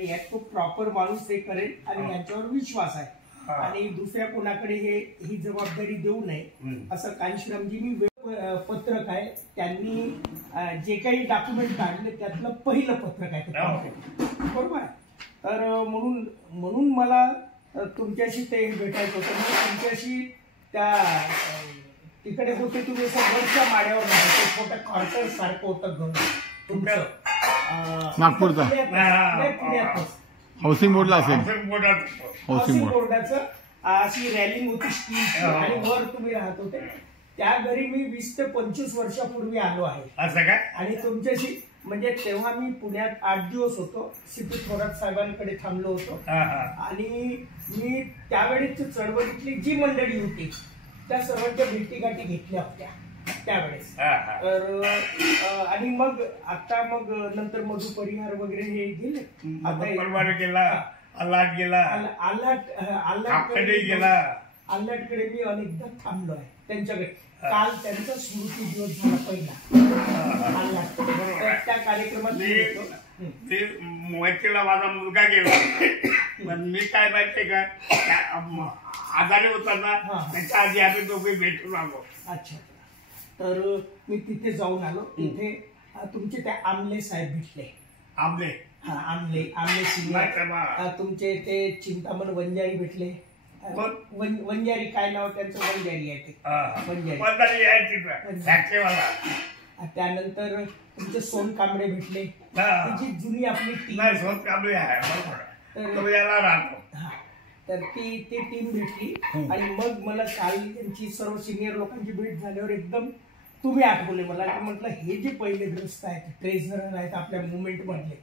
नाही आहेत, तो प्रॉपर माणूस हे करेल आणि यांच्यावर विश्वास आहे आणि दुसऱ्या कोणाकडे ही जबाबदारी देऊ नये असं कांशीरामजींनी पत्रक आहे, त्यांनी जे काही डॉक्युमेंट काढले त्यातलं पहिलं पत्रक आहे बरोबर आहे. तर म्हणून मला तुमच्याशी ते भेटायचं होतं. म्हणजे तुमच्याशी त्या तिकडे होते तुम्ही वरच्या माड्यावर राहायचे, छोटं क्वार्टर सारखं होतं घर तुमचं नागपूरचा हाऊसिंग बोर्डला असेल, हाऊसिंग बोर्डाचं अशी रॅलिंग होती स्टीलची आणि वर तुम्ही राहत होते. त्या घरी मी 20 ते 25 वर्षापूर्वी आलो आहे असं काय. आणि तुमच्याशी म्हणजे तेव्हा मी पुण्यात 8 दिवस होतो, सीपी थोरात साहेबांकडे थांबलो होतो आणि मी त्यावेळेस चळवळीतली जी मंडळी होती त्या सर्वांच्या भेटीगाठी घेतल्या होत्या त्यावेळेस. तर आणि मग आता मग नंतर मधु परिहार वगैरे हे गेले, आता गेला, आलाट गेला, आल्हाटकडे मी अनेकदा थांबलो आहे त्यांच्याकडे. काल त्यांचा स्मृती दिवस झाला पहिला आल्हाट, त्या कार्यक्रमात मुंबईला माझा मुलगा गेला. पण मी काय माहितीये का, आजारी होता ना त्याच्या आधी आम्ही दोघे भेटून आलो. अच्छा. तर मी तिथे जाऊन आलो. तिथे तुमचे त्या आमले साहेब भेटले. आमले सिंह, तुमचे ते चिंतामण वंजारी भेटले. वंजारी काय नाव त्यांचं, वंजारी आहे ते वंजारी. त्यानंतर तुमचे सोन कांबळे भेटले, जी जुनी आपली टीम सोन कांबळे तर ती टीम भेटली. आणि मग मला काल त्यांची सर्व सिनियर लोकांची भेट झाल्यावर एकदम तुम्ही आठवले मला. म्हटलं हे जे पहिले ग्रस्त आहेत, ट्रेझरर आहेत आपल्या मुवमेंट मधले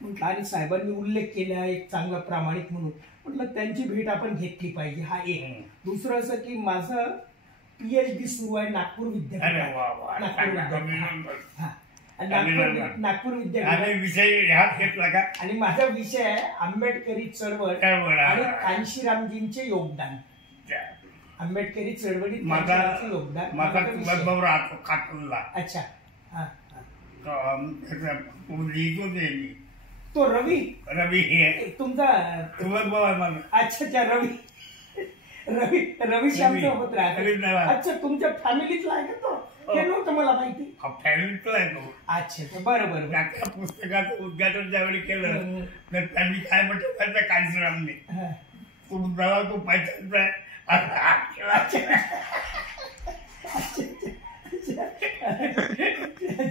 म्हटलं, आणि साहेबांनी उल्लेख केला एक चांगला प्रामाणिक म्हणून, म्हटलं त्यांची भेट आपण घेतली पाहिजे. हा एक. दुसरं असं की माझं PhD सुरू आहे नागपूर विद्यापीठात, नागपूर विद्यापीठ विषय घेतला का. आणि माझा विषय आहे आंबेडकरी चळवळ आणि कांशीरामजींचे योगदान. आंबेडकरी चळवळीत योगदान राहतो काटूनला. अच्छा. लिहितो मी तो रवी तुमचा चुलत भाऊ आहे माझा. अच्छा. रवी श्याम सोबत राहतो. अच्छा, तुमच्या फॅमिलीतला आहे का तो? हे नव्हतं मला माहिती. फॅमिलीतला आहे तो. अच्छा, बरोबर. त्या पुस्तकाचं उद्घाटन ज्यावेळी केलं तर त्यांनी काय म्हटलं त्याच्या कांशीरामने, तुमचा तो पैशाचा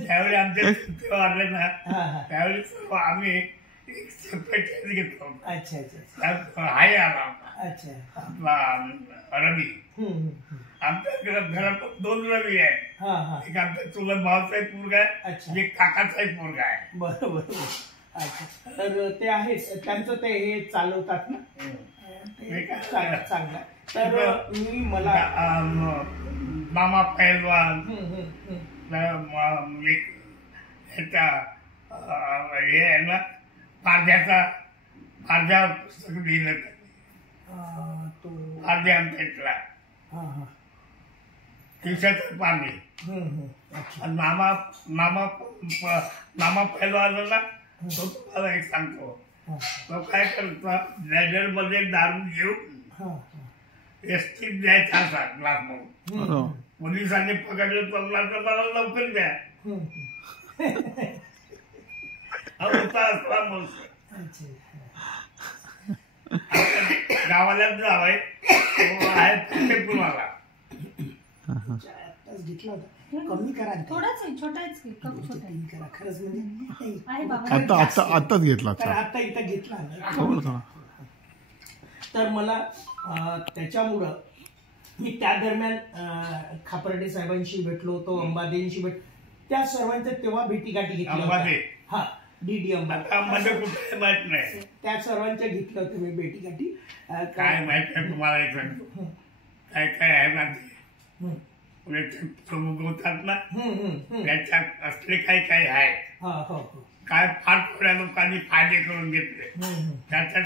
त्यावेळी आमच्या वाढले ना त्यावेळी आम्ही एक सेपरेट घेतलो. अच्छा. हाय आला अच्छा. रवी. आमच्या घरात 2 रवी आहेत. एक आमच्या चुलत भावाचा एक मुलगा आहे, एक काकाचा एक मुलगा आहे. बरोबर. अच्छा. तर ते आहेत त्यांचं ते हे चालवतात ना, चांगलं. तर मी मला मामा पैलवान हे आहे ना, पारध्या पुस्तक लिहिलं तो पारध्या आमच्या इथला दिवसाचं पारधी. मामा पैलवान ना, तो तुम्हाला एक सांगतो. तो काय करतो, लॅडर मध्ये दारू घेऊन एसटी द्यायचा असा ग्लास म्हणून. पोलिसांनी पकडलं तर मला लवकर द्या होता असला मग. गावाला जाव आहे तुम्हाला घेतला होता. कमी करा, थोडाच आहे, छोटा आहे, करा खरंच. म्हणजे आताच घेतला, आता इथं घेतला. तर मला त्याच्यामुळं मी त्या दरम्यान खापर्डे साहेबांशी भेटलो होतो, अंबादेंशी त्या सर्वांच्या तेव्हा भेटीगाठी घेतल्या. DD अंबादे कुठे माहित नाही, त्या सर्वांच्या घेतल्या होत्या मी भेटीगाठी. काय माहित आहे तुम्हाला एक सांगतो, काय काय आहे ना प्रमुख होतात ना त्याच्यात असले काही काही आहे. काय फार थोड्या लोकांनी फायदे करून घेतले. त्याच्यात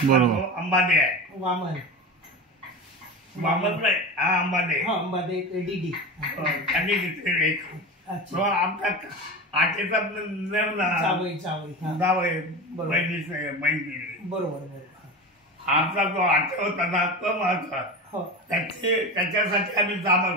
अंबादे आहे, वामन नाही, हा अंबादे DD त्यांनी घेतलेले. आटेचा नेमला चावई चावई हा. नाव आहे बरोबर. बहिणी बरोबर बरोबर आमचा जो आटे होता ना तो महत्वाचा हो त्याच्यासाठी आम्ही जामल